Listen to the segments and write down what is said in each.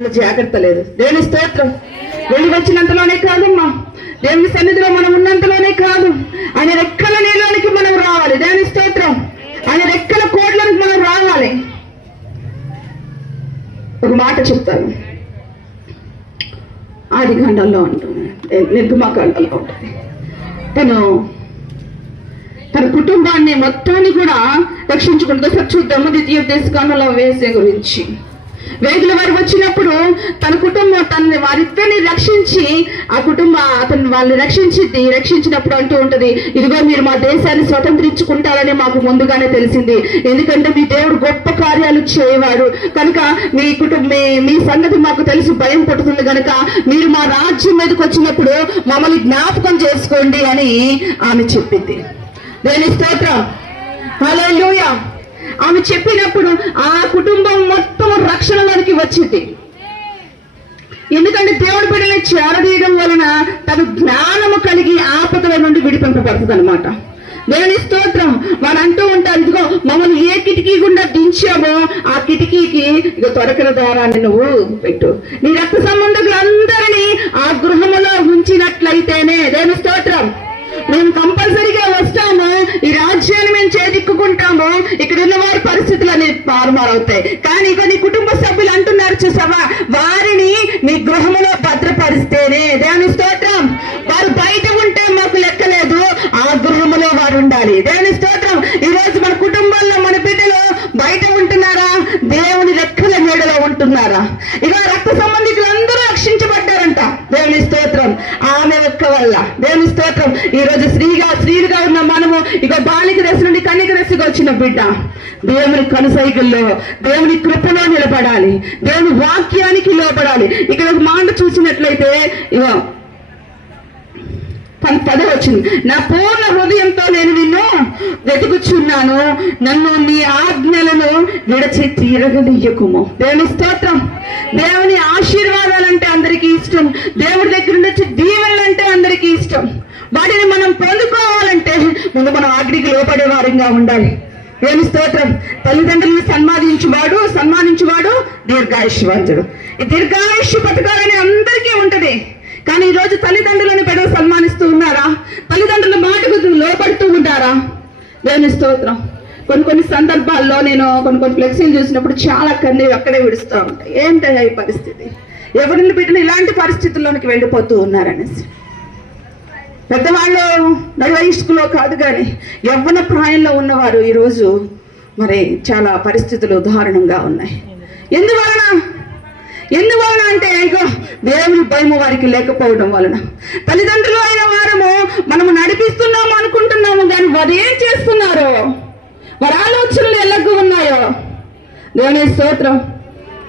జాగ్రత్త లేదు. దేవుని స్తోత్రం. వెళ్ళి వచ్చినంతలోనే కాదమ్మా, దేవుని సన్నిధిలో మనం ఉన్నంతలోనే కాదు, ఆయన రెక్కల నీళ్ళకి మనం రావాలి. దేవుని స్తోత్రం. ఆయన రెక్కల కోట్లకు మనం రావాలి. ఒక మాట చెప్తాను, ఆది కాండంలో ఉంటుంది, నిర్గమాకాండంలో ఉంటుంది. తన కుటుంబాన్ని మొత్తాన్ని కూడా రక్షించుకుంటుంది. చూద్దాము ద్వితీయోపదేశకాండంలో వేసే గురించి. వేగుల వారు వచ్చినప్పుడు తన కుటుంబం వారిద్దరిని రక్షించి వాళ్ళని రక్షించినప్పుడు అంటూ ఉంటది, ఇదిగో మీరు మా దేశాన్ని స్వతంత్రించుకుంటారని మాకు ముందుగానే తెలిసింది. ఎందుకంటే మీ దేవుడు గొప్ప కార్యాలు చేయవాడు కనుక మీ సంగతి మాకు తెలిసి భయం పుట్టుతుంది కనుక మీరు మా రాజ్యం మీదకి వచ్చినప్పుడు మమ్మల్ని జ్ఞాపకం చేసుకోండి అని ఆమె చెప్పింది. దేవుని స్తోత్రం. హల్లెలూయా. ఆమె చెప్పినప్పుడు ఆ కుటుంబం మొత్తం రక్షణలోనికి వచ్చింది. ఎందుకంటే దేవుడి బిడ్డని చేరదీయడం వలన తను జ్ఞానము కలిగి ఆపదల నుండి విడిపింపబడుతుంది అనమాట. దేవుని స్తోత్రం. వారు అంటూ ఉంటారు, ఇదిగో మమ్మల్ని ఏ కిటికీ గుండా దించామో ఆ కిటికీకి ఇక తొరకల దారాన్ని నువ్వు పెట్టు. నీ రక్త సంబంధికులందరినీ ఆ గృహములో ఉంచినట్లయితేనే, దేవుని స్తోత్రం, మేము కంపల్సరీగా వస్తాము, ఈ రాజ్యాన్ని మేము చేజిక్కుంటాము, ఇక్కడ ఉన్న వారి పరిస్థితులు అనేవి మారుమారవుతాయి. కానీ ఇక నీ కుటుంబ సభ్యులు అంటున్నారు చూసావా, వారిని నీ గృహములో భద్రపరిస్తేనే, దేవుని స్తోత్రం, వారు బయట ఉంటే మాకు లెక్కలేదు, ఆ గృహములో వారు ఉండాలి. దేవుని స్తోత్రం. ఈ రోజు మన కుటుంబాల్లో మన బిడ్డలు బయట ఉంటున్నారా, దేవుని రెక్కల నీడలో ఉంటున్నారా? ఇక రక్త సంబంధికులు అందరూ రక్షించబడ్డారంట. దేవుని స్తోత్రం. ఆమె ఒక్క వల్ల. దేవుని స్తోత్రం. ఈ రోజు స్త్రీలుగా ఉన్న మనము ఇక బాలిక దశ నుండి కన్యక దశకు వచ్చిన బిడ్డ దేవుని కనుసైగుల్లో దేవుని కృపలో నిలబడాలి, దేవుని వాక్యానికి లోపడాలి. ఇక్కడ ఒక మాట చూసినట్లయితే ఇక 10 వచ్చింది, నా పూర్ణ హృదయంతో నేను నిన్ను వెతుకుచున్నాను, నన్ను నీ ఆజ్ఞలను విడచి తీరగనీయకుము. దేవుని స్తోత్రం. దేవుని ఆశీర్వాదాలంటే అందరికీ ఇష్టం, దేవుడి దగ్గర నుంచి దీవెనలంటే అందరికీ ఇష్టం. వాటిని మనం పొందుకోవాలంటే ముందు మనం ఆజ్ఞకి లోపడే వారంగా ఉండాలి. దేవుని స్తోత్రం. తల్లిదండ్రులను సన్మానించువాడు దీర్ఘాయుష్యవంతుడు. ఈ దీర్ఘాయుష్య పథకాలని అందరికీ ఉంటది. కానీ ఈ రోజు తల్లిదండ్రులను పెద్దలు సన్మానిస్తూ ఉన్నారా? తల్లిదండ్రుల మాటకు లోపడుతూ ఉంటారా? దేవుని స్తోత్రం. కొన్ని సందర్భాల్లో నేను కొన్ని ఫ్లెక్సీలు చూసినప్పుడు చాలా కన్నీరు అక్కడే విడుస్తూ ఉంటాయి. ఏంటయ్యా ఈ పరిస్థితి? ఎవరిని బిడ్డలు ఇలాంటి పరిస్థితుల్లోనికి వెళ్ళిపోతూ ఉన్నారనేసి. పెద్దవాళ్ళు వయస్కులో కాదు కానీ యవ్వన ప్రాయంలో ఉన్నవారు ఈరోజు మరి చాలా పరిస్థితులు దారుణంగా ఉన్నాయి. ఎందువలన అంటే ఇగో దేవుని భయము వారికి లేకపోవడం వలన. తల్లిదండ్రులు అయిన వారము మనము నడిపిస్తున్నాము అనుకుంటున్నాము, కానీ వారు ఏం చేస్తున్నారో, వారి ఆలోచనలు ఎలాగూ ఉన్నాయో. దేవుని స్తోత్రం.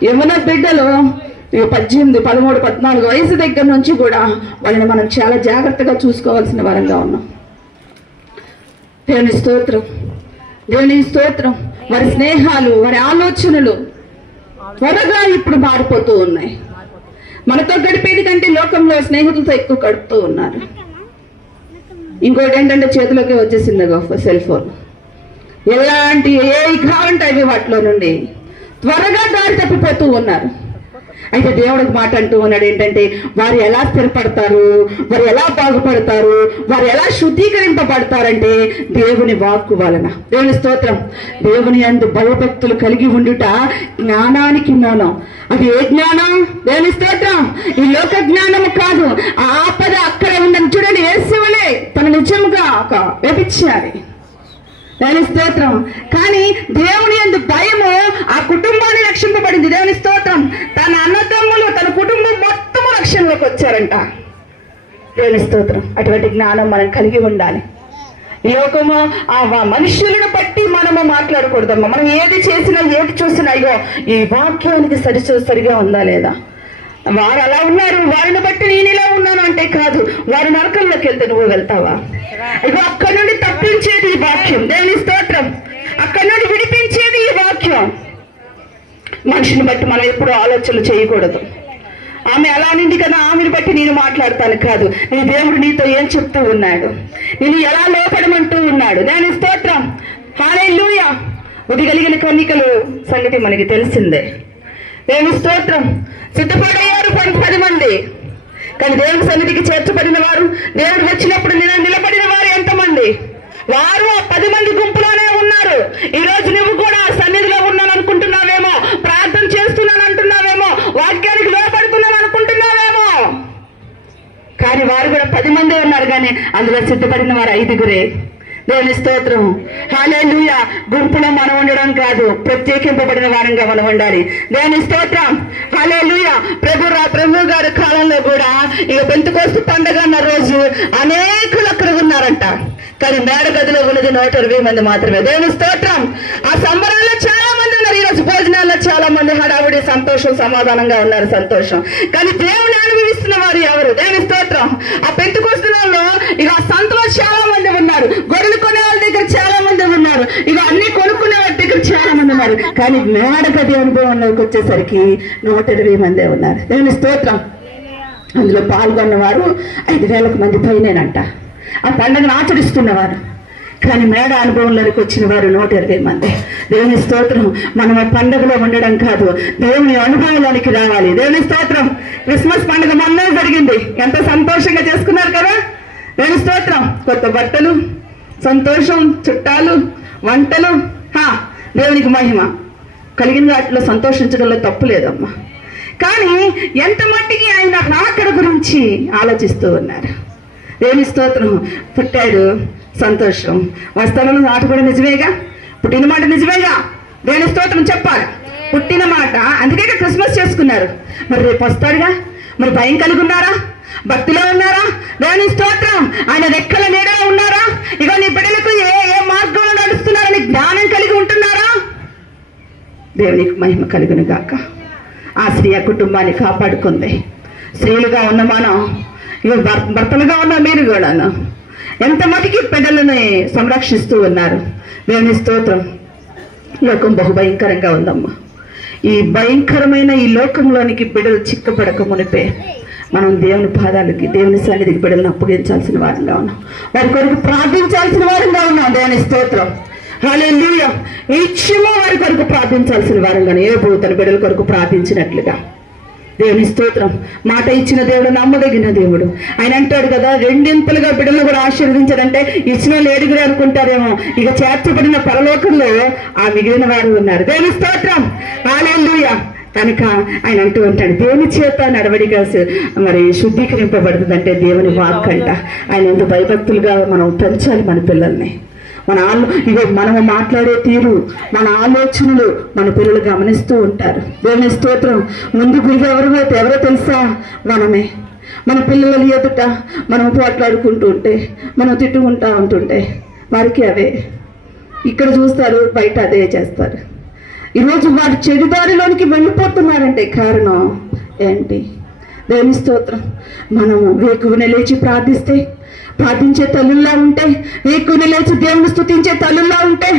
యవ్వన బిడ్డలు 18, 13, 14 వయసు దగ్గర నుంచి కూడా వాళ్ళని మనం చాలా జాగ్రత్తగా చూసుకోవాల్సిన వారంగా ఉన్నాం. దేవుని స్తోత్రం. దేవుని స్తోత్రం. వారి స్నేహాలు, వారి ఆలోచనలు త్వరగా ఇప్పుడు మారిపోతూ ఉన్నాయి. మనతో గడిపేది కంటే లోకంలో స్నేహితులతో ఎక్కువ గడుపుతూ ఉన్నారు. ఇంకోటి ఏంటంటే చేతిలోకి వచ్చేసింది సెల్ ఫోన్. ఎలాంటి కావాలంటే అవి వాటిలో నుండి త్వరగా దారి తప్పిపోతూ ఉన్నారు. అయితే దేవుడికి మాట అంటూ ఉన్నాడు ఏంటంటే, వారు ఎలా స్థిరపడతారు, వారు ఎలా బాగుపడతారు, వారు ఎలా శుద్ధీకరింపబడతారంటే దేవుని వాక్కు వలన. దేవుని స్తోత్రం. దేవుని యందు భయభక్తులు కలిగి ఉండుట జ్ఞానానికి మూలం. అది ఏ జ్ఞానం? దేవుని స్తోత్రం. ఈ లోక జ్ఞానము కాదు. ఆపద అక్కడ ఉందని చూడండి. యేసువలే తన నిజముగా ఒక వ్యభిచారి. దేవుని స్తోత్రం. కానీ దేవుని యందు భయము ఆ కుటుంబాన్ని రక్షింపబడింది. దేవుని స్తోత్రం. తన అన్నదమ్ములు, తన కుటుంబం మొత్తము రక్షణలోకి వచ్చారంట. దేవుని స్తోత్రం. అటువంటి జ్ఞానం మనం కలిగి ఉండాలి. ఈ లోకము ఆ మనుషులను బట్టి మనము మాట్లాడకూడదమ్మా. మనం ఏది చేసినా ఏది చూసినా అయ్యో ఈ వాక్యానికి సరిగా ఉందా లేదా, వారు అలా ఉన్నారు వారిని బట్టి నేను ఇలా ఉన్నాను అంటే కాదు. వారు నరకంలోకి వెళ్తే నువ్వు వెళ్తావా? ఇగో అక్కడి నుండి తప్పించేది ఈ వాక్యం. దేవుని స్తోత్రం. అక్కడి నుండి విడిపించేది ఈ వాక్యం. మనిషిని బట్టి మనం ఎప్పుడు ఆలోచనలు చేయకూడదు. ఆమె అలా నింది కదా, ఆమెను బట్టి నేను మాట్లాడతాను కాదు. నీ దేవుడు నీతో ఏం చెప్తూ ఉన్నాడు, నేను ఎలా లోపడమంటూ ఉన్నాడు. దేవుని స్తోత్రం. హల్లెలూయా. ఉది కలిగిన కన్నికలు సంగతి మనకి తెలిసిందే. దేవుని స్తోత్రం. సిద్ధపడయ్యారు 10 మంది, కానీ దేవుని సన్నిధికి చేర్చబడిన వారు, దేవుడు వచ్చినప్పుడు నిలబడిన వారు ఎంతమంది? వారు ఆ 10 మంది గుంపులోనే ఉన్నారు. ఈ రోజు నువ్వు కూడా ఆ సన్నిధిలో ఉన్నాను అనుకుంటున్నావేమో, ప్రార్థన చేస్తున్నాను అంటున్నావేమో, వాక్యానికి లోపడుతున్నాను అనుకుంటున్నావేమో, కానీ వారు కూడా 10 మంది ఉన్నారు, కానీ అందులో సిద్ధపడిన వారు 5గురే. దేవుని స్తోత్రం. హల్లెలూయా. గుంపులో మనం ఉండడం కాదు, ప్రత్యేకింపబడిన వారంగా మనం ఉండాలి. దేవుని స్తోత్రం. హల్లెలూయా. ప్రభు గారి కాలంలో కూడా ఇక పెంతెకోస్తు పండుగ అన్న రోజు అనేకులు అక్కడ ఉన్నారంట, కానీ మేడ గదిలో ఉన్నది 120 మంది మాత్రమే. దేవుని స్తోత్రం. ఆ సంబరాల్లో చాలా మంది ఉన్నారు. ఈరోజు భోజనాల్లో చాలా మంది హడావుడి, సంతోషం, సమాధానంగా ఉన్నారు, సంతోషం. కానీ దేవుని అనుభవిస్తున్న వారు ఎవరు? దేవుని స్తోత్రం. ఆ పెంతెకోస్తులో ఇక ఆ సంతలో చాలా మంది ఉన్నారు, గొర్రెలు కొనే వాళ్ళ దగ్గర చాలా మంది ఉన్నారు, ఇక అన్ని కొనుక్కునే వాళ్ళ దగ్గర చాలా మంది ఉన్నారు, కానీ మేడ గది అనుభవంలోకి వచ్చేసరికి 120 మందే ఉన్నారు. దేవుని స్తోత్రం. అందులో పాల్గొన్నవారు 5,000 మంది పైనేనంట. ఆ పండుగను ఆచరిస్తున్నవారు, కానీ మేడ అనుభవంలోకి వచ్చిన వారు 120 మంది. దేవుని స్తోత్రం. మనం ఆ పండుగలో ఉండడం కాదు, దేవుని అనుభవంలోనికి రావాలి. దేవుని స్తోత్రం. క్రిస్మస్ పండుగ మొన్నే జరిగింది, ఎంత సంతోషంగా చేసుకున్నారు కదా. దేవుని స్తోత్రం. కొత్త బట్టలు, సంతోషం, చుట్టాలు, వంటలు, దేవునికి మహిమ. కలిగిన వాటిలో సంతోషించడంలో తప్పు లేదమ్మా, కానీ ఎంత మట్టికి ఆయన రాకడ గురించి ఆలోచిస్తూ ఉన్నారు. దేవుని స్తోత్రం. పుట్టాడు, సంతోషం. వస్తాలను మాట కూడా నిజమేగా, పుట్టిన మాట నిజమేగా. దేవుని స్తోత్రం చెప్పాలి. పుట్టిన మాట, అందుకే క్రిస్మస్ చేసుకున్నారు. మరి రేపు వస్తాడుగా, మరి భయం కలిగి ఉన్నారా? భక్తిలో ఉన్నారా? దేవుని స్తోత్రం. ఆయన రెక్కల నీడలో ఉన్నారా? ఇక నీ బిడ్డలకు ఏ మార్గంలో నడుస్తున్నారని జ్ఞానం కలిగి ఉంటున్నారా? దేవునికి మహిమ కలుగును గాక. ఆ స్త్రీ ఆ కుటుంబాన్ని కాపాడుకుంది. స్త్రీలుగా ఉన్న మనం, ఇక భర్తలుగా ఉన్న మీరు కూడాను ఎంత మటుకి బిడ్డలను సంరక్షిస్తూ ఉన్నారు. దేవుని స్తోత్రం. లోకం బహుభయంకరంగా ఉందమ్మా. ఈ భయంకరమైన ఈ లోకంలోనికి బిడ్డలు చిక్కపడక మునిపే మనం దేవుని పాదాలకి, దేవుని సన్నిధికి బిడ్డలను అప్పగించాల్సిన వారంగా ఉన్నాం, వారి కొరకు ప్రార్థించాల్సిన వారంగా ఉన్నాం. దేవుని స్తోత్రం. హల్లెలూయా. నిత్యము వారి కొరకు ప్రార్థించాల్సిన వారంగా, ఏ తన బిడ్డల కొరకు ప్రార్థించినట్లుగా. దేవుని స్తోత్రం. మాట ఇచ్చిన దేవుడు నమ్మదగిన దేవుడు. ఆయన అంటాడు కదా, 2 బిడ్డలను కూడా ఆశీర్వదించాడంటే ఇచ్చిన 7 అనుకుంటారేమో, ఇక చేర్చబడిన పరలోకంలో ఆ మిగిలిన వారు ఉన్నారు. దేవుని స్తోత్రం. హల్లెలూయా. కనుక ఆయన అంటూ ఉంటాడు, దేవుని చేత నడవడిగా మరి శుద్ధీకరింపబడుతుంది అంటే దేవుని వాక్ అంట. ఆయన ఎంత భయభక్తులుగా మనం పెంచాలి మన పిల్లల్ని. మనము మాట్లాడే తీరు, మన ఆలోచనలు మన పిల్లలు గమనిస్తూ ఉంటారు. దేవుని స్తోత్రం. ముందు గురువు ఎవరో తెలుసా? మనమే. మన పిల్లల ఎదుట మనం పోట్లాడుకుంటూ ఉంటే, మనం తిట్టుకుంటా ఉంటుంటే వారికి అవే ఇక్కడ చూస్తారు, బయట అదే చేస్తారు. ఈరోజు వారు చెడుదారిలోనికి వెళ్ళిపోతున్నారంటే కారణం ఏంటి? దేవుని స్తోత్రం. మనము వేకువనే లేచి ప్రార్థించే తల్లుల్లా ఉంటే, వేకువనే లేచి దేవుని స్తుతించే తల్లుల్లా ఉంటే,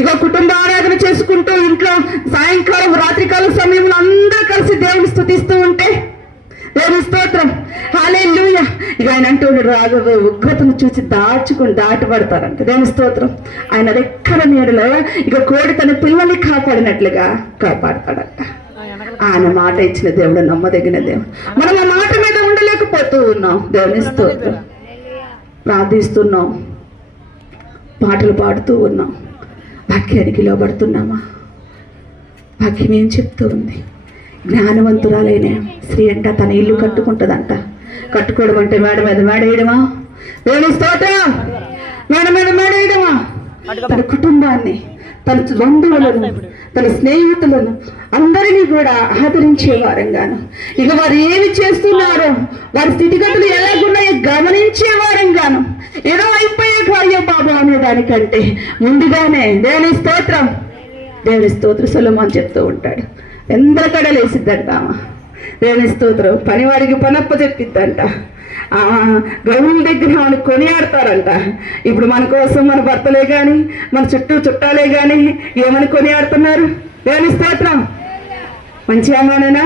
ఇక కుటుంబ ఆరాధన చేసుకుంటూ ఇంట్లో సాయంకాలం, రాత్రికాలం సమయంలో అందరూ కలిసి దేవుని స్తుతిస్తూ ఉంటే, దేవుని స్తోత్రం. హల్లెలూయా. ఇక ఆయన అంటున్నాడు, రాఘవ ఉగ్రతను చూసి దాటపడతారంట. దేవుని స్తోత్రం. ఆయన రెక్కల నీడలో ఇక కోడి తన పిల్లల్ని కాపాడినట్లుగా కాపాడతాడంట. ఆయన మాట ఇచ్చిన దేవుడు నమ్మదగిన దేవుడు. మనం ఆ మాట మీద ఉండలేకపోతూ ఉన్నాం. దేవుని స్తోత్రం. ప్రార్థిస్తున్నాం, పాటలు పాడుతూ ఉన్నాం, వాక్యానికి లోబడుతున్నామా? వాక్యం ఏం చెప్తూ ఉంది? జ్ఞానవంతురాలైన స్త్రీ అంట తన ఇల్లు కట్టుకుంటుందంట. కట్టుకోవడం అంటే మేడ మీద మేడ వేయడమా? దేవుని స్తోత్రం. మేడ మీద మేడ వేయడమా? తన కుటుంబాన్ని, తన బంధువులను, తన స్నేహితులను అందరినీ కూడా ఆదరించే వారంగాను, ఇక వారు ఏమి చేస్తున్నారో, వారి స్థితిగతులు ఎలాగున్నాయో గమనించే వారంగాను, ఏదో అయిపోయాక అయ్యో బాబు అనే దానికంటే ముందుగానే దేవుని స్తోత్రం. దేవుని స్తోత్రం. సొలొమోను చెప్తూ ఉంటాడు, ఎందరకడలు వేసిద్దంట దేవుని స్తోత్రం. పనివాడికి పనప్ప చెప్పిద్దంట. గౌరవం దగ్గర మనకు కొనియాడతారంట. ఇప్పుడు మన కోసం మన భర్తలే కానీ, మన చుట్టాలే కానీ ఏమని కొనియాడుతున్నారు? దేవుని స్తోత్రం. మంచి అమ్మానేనా?